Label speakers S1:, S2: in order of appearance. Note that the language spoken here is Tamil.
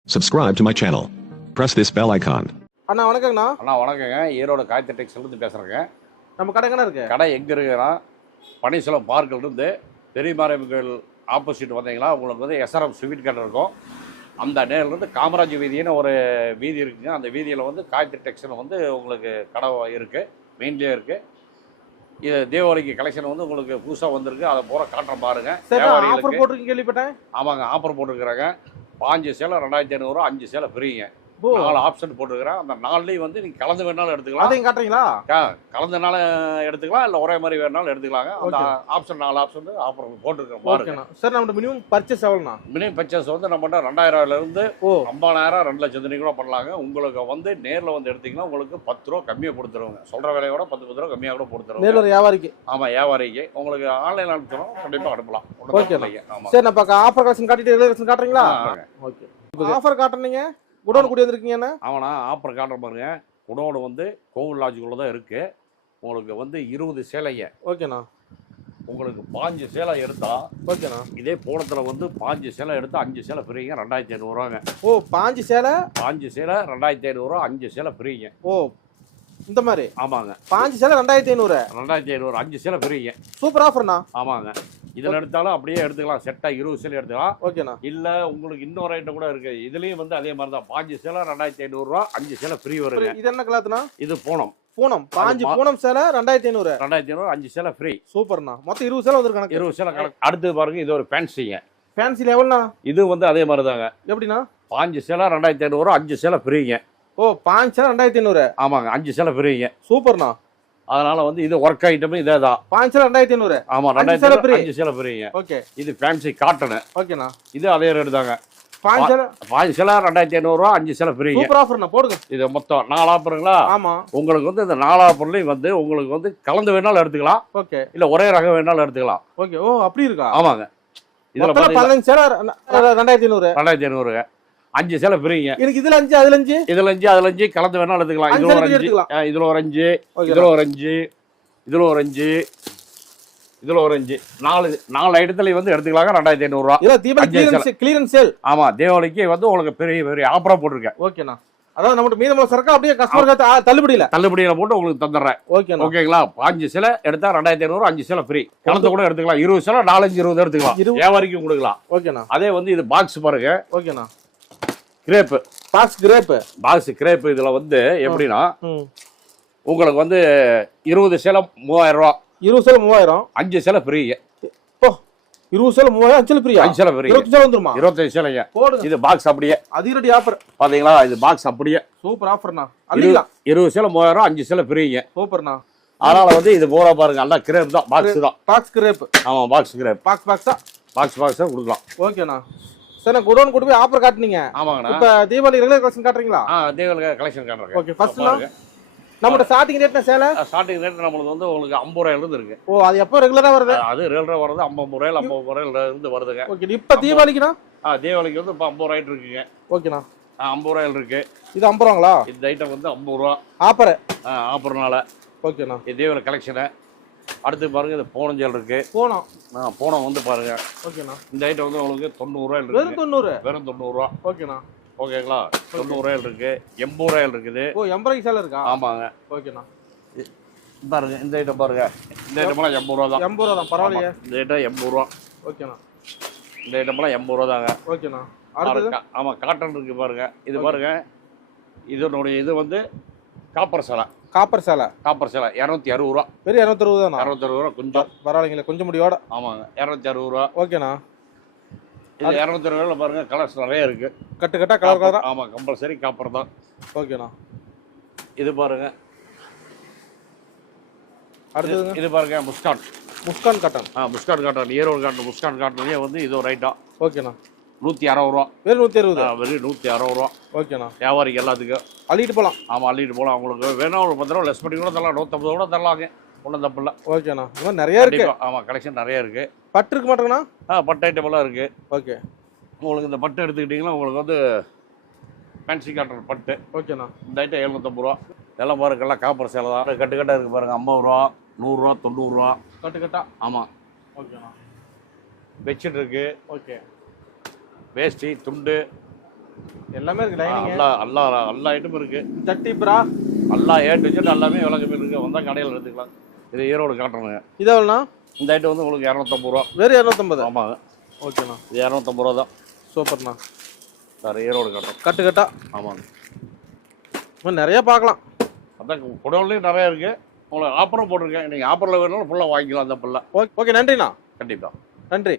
S1: Subscribe to my channel. Press this bell icon.
S2: அண்ணா வணக்கங்கண்ணா.
S3: அண்ணா வணக்கங்க. ஈரோடு காயத்ரி டெக்ஸ்டைல்லேருந்து பேசுகிறேங்க.
S2: நம்ம கடை எங்கண்ணா இருக்கு?
S3: கடை எங்கே இருக்குன்னா பன்னீர்செல்வம் பார்க்கிலிருந்து பெரிய மாரியம்மன் கோயில் ஆப்போசிட் வந்தீங்களா உங்களுக்கு வந்து எஸ்ஆர்எம் ஸ்வீட் கடை இருக்கும். அந்த நேரிலேருந்து காமராஜ் வீதின்னு ஒரு வீதி இருக்குங்க. அந்த வீதியில் வந்து காயத்ரி டெக்ஸ்டைல் வந்து உங்களுக்கு கடை இருக்குது, மெயின்லேயே இருக்குது. இது தீபாவளிக்கு கலெக்ஷன் வந்து உங்களுக்கு புதுசாக வந்திருக்கு. அதை பூரா காட்டுறேன் பாருங்கள்.
S2: ஆஃபர் போட்டிருக்கீங்க கேள்விப்பட்டேன்.
S3: ஆமாங்க, ஆஃபர் போட்டிருக்கிறாங்க. 5 சேலை 2500, 5 சேலை ஃப்ரீங்க. 4 ஆப்ஷன் போட்டுருக்கிறேன். அந்த 4லையும் வந்து நீங்கள் கலந்து வேணாலும் எடுத்துக்கலாம்.
S2: அதையும் காட்டுறீங்களா?
S3: கலந்துனால எடுத்துக்கலாம், இல்லை ஒரே மாதிரி வேணாலும் எடுத்துக்கலாங்க. அந்த ஆப்ஷன் 4 ஆப்ஷன் ஆஃபர் போட்டுருக்கோம் பாருங்க.
S2: சார் நம்ம மினிமம் பர்ச்சேஸ் எவ்வளோண்ணா?
S3: மினிமம் பர்ச்சேஸ் வந்து நம்மகிட்ட 2000 50,000 2 லட்சம் கூட பண்ணலாங்க. உங்களுக்கு வந்து நேரில் வந்து எடுத்தீங்கன்னா உங்களுக்கு 10 ரூபா கம்மியாக கொடுத்துருவாங்க. சொல்கிற விலையோட 10 ரூபா கம்மியாக கூட கொடுத்துருவாங்க.
S2: நேரில் வியாபாரிக்கு? ஆமாம்,
S3: வியாபாரிக்கு. உங்களுக்கு ஆன்லைன் அனுப்பிச்சோம் கண்டிப்பாக அனுப்பலாம்.
S2: ஓகே. ஆமாம் சார், நம்ம ஆஃபர் கலெக்ஷன் காட்டிட்டு கலெக்ஷன் காட்டுறீங்களா? ஓகே. ஆஃபர் காட்டுறீங்க, குடோன் கூடி வந்திருக்கீங்கண்ணா.
S3: ஆமாண்ணா, ஆஃபர் காட்டுற பாருங்க. குடோன் வந்து கோவில் லாட்ஜுக்குள்ள தான் இருக்குது. உங்களுக்கு வந்து 20 சேலைங்க.
S2: ஓகேண்ணா.
S3: உங்களுக்கு 5 சேலை எடுத்தா
S2: ஓகேண்ணா.
S3: இதே போனத்தில் வந்து 5 சேலை எடுத்தா 5 சேலை ஃப்ரீங்க. 2500
S2: ஓ, 5 சேலை
S3: 5 சேலை 2500, 5 சேலை ஃப்ரீங்க.
S2: ஓ, இந்த மாதிரி?
S3: ஆமாங்க,
S2: 5 சேலை 2500.
S3: 2500, 5 சேலை ஃப்ரீங்க.
S2: சூப்பர் ஆஃபர்ண்ணா.
S3: ஆமாங்க, இதில் எடுத்தாலும் அப்படியே எடுத்துக்கலாம். செட்டாக 20 சேலை எடுத்துக்கலாம்.
S2: ஓகேண்ணா.
S3: இல்லை உங்களுக்கு இன்னொரு ஐட்டம் கூட இருக்குது. இதுலேயும் வந்து அதே மாதிரி தான் 5 சேலை 2500, 5 சேலை ஃப்ரீ வருங்க.
S2: இது என்ன கிளாத்னா?
S3: இது பூனம்.
S2: 5 பூனம் சேலை 2500.
S3: 2500, 5 சேலை ஃப்ரீ.
S2: சூப்பர்ண்ணா. மொத்தம் 20 சேலை வந்துருக்கு.
S3: 20 சேலை கணக்கு. அடுத்து பாருங்க, இது ஒரு ஃபேன்சிங்க.
S2: ஃபேன்சி லெவல்ண்ணா?
S3: இது வந்து அதே மாதிரி தாங்க.
S2: எப்படிண்ணா?
S3: 5 சேலை 2500, 5 சேலை ஃப்ரீங்க.
S2: ஓ, 5 சேலை 2500.
S3: ஆமாங்க, 5 சேலை ஃப்ரீங்க.
S2: சூப்பர்ண்ணா.
S3: அதனால வந்து இது ஒர்க் ஐட்டம் இதே தான்.
S2: 5 சேலை 2500.
S3: ஆமா, 2500, 5 சேலை ஃப்ரீங்க.
S2: ஓகே.
S3: இது ஃபேன்சி காட்டன்.
S2: ஓகேண்ணா.
S3: இது அதே ரேட் தாங்க.
S2: 5 சேலை
S3: 2500, 5 சேலை ஃப்ரீங்க.
S2: சூப்பர் ஆஃபர்ண்ணா, போடுங்க.
S3: இது மொத்தம் 4 ஆஃபருங்களா?
S2: ஆமா. உங்களுக்கு
S3: வந்து இந்த 4 ஆஃபர்லயும் வந்து உங்களுக்கு வந்து கலந்து வேணாலும் எடுத்துக்கலாம்.
S2: ஓகே.
S3: இல்ல ஒரே ரகம் வேணாலும் எடுத்துக்கலாம்.
S2: ஓகே. ஓ, அப்படி இருக்கா?
S3: ஆமாங்க.
S2: இதுல 15 சேலை 2500.
S3: 2500, 5 சேலை ஃப்ரீங்க.
S2: எனக்கு இதுல 5 அதுல 5
S3: இதுல 5 அதுல 5 கலந்து வேணாலும் எடுத்துக்கலாம். இதுல ஒரு 5, இதுல ஒரு 5, இதுல ஒரு 5, இதுல ஒரு 5, இதுல ஒரு 5, 4 ஐட்டத்துல வந்து எடுத்துக்கலாங்க. 2500 ரூபா.
S2: இல்ல தீபாவளி கிளியரன்ஸ் சேல்.
S3: ஆமா, தீபாவளிக்கு வந்து உங்களுக்கு பெரிய பெரிய ஆஃபரா போட்டுருக்கேன்.
S2: ஓகேண்ணா. அதாவது நம்ம மீதமுள்ள சரக்கு அப்படியே கஸ்டமருக்கு தள்ளுபடியில
S3: போட்டு உங்களுக்கு தந்துடுறேன்.
S2: ஓகேண்ணா.
S3: ஓகேங்களா? 5 சேலை எடுத்தா 2500, 5 சேலை ஃப்ரீ. கலந்து கூட எடுத்துக்கலாம். 20 சேலை 4, 5, 20 எடுத்துக்கலாம். வியாபாரிக்கும் கொடுக்கலாம்.
S2: ஓகேண்ணா.
S3: அதே வந்து இது பாக்ஸ் பாருங்க.
S2: ஓகேண்ணா.
S3: Crepe
S2: box crepe.
S3: இதுல வந்து எப்படின்னா உங்களுக்கு வந்து 20 சேலை 3000 ரூபா.
S2: 20 சேலை 3000,
S3: 5 சேலை ஃப்ரீ.
S2: 20 சேலை 3000, 5 சேலை ஃப்ரீ.
S3: 5 சேலை ஃப்ரீ.
S2: 20 சேலை வந்துருமா?
S3: 25 சேலைங்க. இது பாக்ஸ் அப்படியே
S2: அதிரடி ஆஃபர்
S3: பாத்தீங்களா? இது பாக்ஸ் அப்படியே
S2: சூப்பர் ஆஃபர்ண்ணா. அள்ளிக்கலாம்.
S3: 20 சேலை 3000, 5 சேலை ஃப்ரீங்க.
S2: சூப்பர்ண்ணா.
S3: அதனால வந்து இது பூரா பாருங்க, நல்லா கிரேப் தான், பாக்ஸ் தான்.
S2: Box crepe.
S3: ஆமா, பாக்ஸ் கிரேப்.
S2: பாக்ஸா
S3: பாக்ஸா கொடுக்கலாம்.
S2: ஓகேண்ணா. சார், நான் குடோன் கூட்டி போய் ஆஃபர் காட்டுனீங்க.
S3: ஆமாங்கண்ணா.
S2: இப்ப தீபாவளி ரெகுலர் கலெக்ஷன் காட்டுறீங்களா?
S3: தீபாவளி கலெக்ஷன் காட்டுறேன்.
S2: ஓகே. ஃபர்ஸ்ட் நம்மளோட ஸ்டார்டிங் ரேட்னா சேலை
S3: ஸ்டார்டிங் ரேட் நம்மளுக்கு வந்து உங்களுக்கு 50 ரூபாயில இருந்து இருக்கு.
S2: ஓ, அது எப்போ ரெகுலரா வருது?
S3: அது ரெகுலரா வருது 50 ரூபாயில இருந்து வருதுங்க.
S2: ஓகே. இப்ப தீபாவளிக்குனா?
S3: தீபாவளிக்கு வந்து இப்ப 50 ரூபாயிட்டு இருக்குங்க.
S2: ஓகேண்ணா.
S3: 50 ரூபாயில இருக்கு.
S2: இது 50 ரூபாங்களா?
S3: இந்த ஐட்டம் வந்து 50 ரூபா
S2: ஆஃபர்.
S3: ஆஃபர்னால.
S2: ஓகேண்ணா.
S3: இது தீபாவளி கலெக்ஷனு. அடுத்து பாருங்க, இது பூனஞ்சல் இருக்கு. பூனம் வந்து பாருங்க.
S2: ஓகேண்ணா.
S3: இந்த ஐட்டம் வந்து உங்களுக்கு 90 ரூபாயில
S2: இருக்கு.
S3: வெறும் 90 ரூபா.
S2: ஓகேண்ணா.
S3: ஓகேங்களா? 90 ரூபாயில இருக்கு. 80 ரூபாயில இருக்குது.
S2: ஓ, 80 ரூபாய்க்கு சேலை இருக்கா?
S3: ஆமாங்க.
S2: ஓகேண்ணா.
S3: பாருங்க, இந்த ஐட்டம் பாருங்க. இந்த ஐட்டம்லாம் 80 ரூபா தான்.
S2: 80 ரூபா தான், பரவாயில்லையே.
S3: இந்த ஐட்டம் 80 ரூபா.
S2: ஓகேண்ணா.
S3: இந்த ஐட்டம்லாம் 80 ரூபா தாங்க.
S2: ஓகேண்ணா. அடுத்து
S3: ஆமா, காட்டன் இருக்கு பாருங்க. இது பாருங்க, இதனுடைய இது வந்து காப்பர் சேலை. காப்பர் சேலை 260 ரூபா.
S2: வெறும் 260 தானா?
S3: 260 ரூபா. கொஞ்சம்
S2: பரவாயில்லைங்களா, கொஞ்சம் முடியோட.
S3: ஆமாங்க, 260 ரூபா.
S2: ஓகேண்ணா.
S3: இது 260 ரூபாயில பாருங்க, கலர்ஸ் நிறைய இருக்கு.
S2: கட்டு கலர்.
S3: ஆமா, கம்பல்சரி காப்பர் தான்.
S2: ஓகேண்ணா.
S3: இது பாருங்க.
S2: அடுத்தது
S3: இது பாருங்க, Muskan
S2: cotton.
S3: Muskan cotton, Erode cotton. Muskan காட்டன்லயே வந்து இது ஒரு ஐட்டம்.
S2: ஓகேண்ணா.
S3: 160 ரூபா.
S2: வெறும் 160.
S3: வெறும் 160 ரூபா.
S2: ஓகேண்ணா.
S3: வியாபாரிக்கு எல்லாத்துக்கும்
S2: அள்ளிட்டு போகலாம்.
S3: ஆமா, அள்ளிட்டு போகலாம். உங்களுக்கு வேணா ஒரு 10 ரூபா லெஸ் பண்ணி கூட தரலாம். 150 கூட தரலாங்க. ஒன்றும் தப்பு இல்லை.
S2: ஓகேண்ணா. இன்னும் நிறைய இருக்கு.
S3: ஆமா, கலெக்ஷன் நிறைய இருக்கு.
S2: பட்டு இருக்க மாட்டேங்கண்ணா?
S3: பட்டு ஐட்டம் எல்லாம் இருக்கு.
S2: ஓகே.
S3: உங்களுக்கு இந்த பட்டு எடுத்துக்கிட்டீங்கன்னா உங்களுக்கு வந்து ஃபேன்சி காட்டன் பட்டு.
S2: ஓகேண்ணா.
S3: இந்த ஐட்டம் 750 ரூபா. இதெல்லாம் பாருங்க, எல்லாம் காப்பர் சேலை தான். கட்டுக்கட்டாக இருக்கு பாருங்க. 50 ரூபா, 100 ரூபா, 90 ரூபா.
S2: கட்டுக்கட்டா?
S3: ஆமாம்.
S2: ஓகேண்ணா.
S3: பெட்ஷீட் இருக்கு.
S2: ஓகே.
S3: வேஷ்டி, துண்டு,
S2: எல்லாமே இருக்கு டைனிங்.
S3: எல்லா ஐட்டமும் இருக்கு.
S2: சட்டி பிரா
S3: எல்லா ஏ டு Z எல்லாமே விலை கம்மி இருக்கு. வந்தா கடையில் எடுத்துக்கலாம். இது ஈரோடு காட்டுறேங்க.
S2: இது எவ்வளோண்ணா?
S3: இந்த ஐட்டம் வந்து உங்களுக்கு 250 ரூபா.
S2: வெறும் 250?
S3: ஆமாங்க.
S2: ஓகேண்ணா.
S3: இது 250 ரூபா தான்.
S2: சூப்பர்ண்ணா.
S3: சார் ஈரோடு காட்டுறோம்.
S2: கட்டு கட்டா.
S3: ஆமாங்க.
S2: இன்னும் நிறைய பார்க்கலாம்.
S3: அதான் குடோன்லேயும் நிறைய இருக்கு. உங்களுக்கு ஆஃபரும் போட்டிருக்கேன். நீங்கள் ஆஃபரில் வேணாலும் ஃபுல்லாக வாங்கிக்கலாம். அந்த ஃபுல்லாக.
S2: ஓகே நன்றிண்ணா.
S3: கண்டிப்பாக
S2: நன்றி.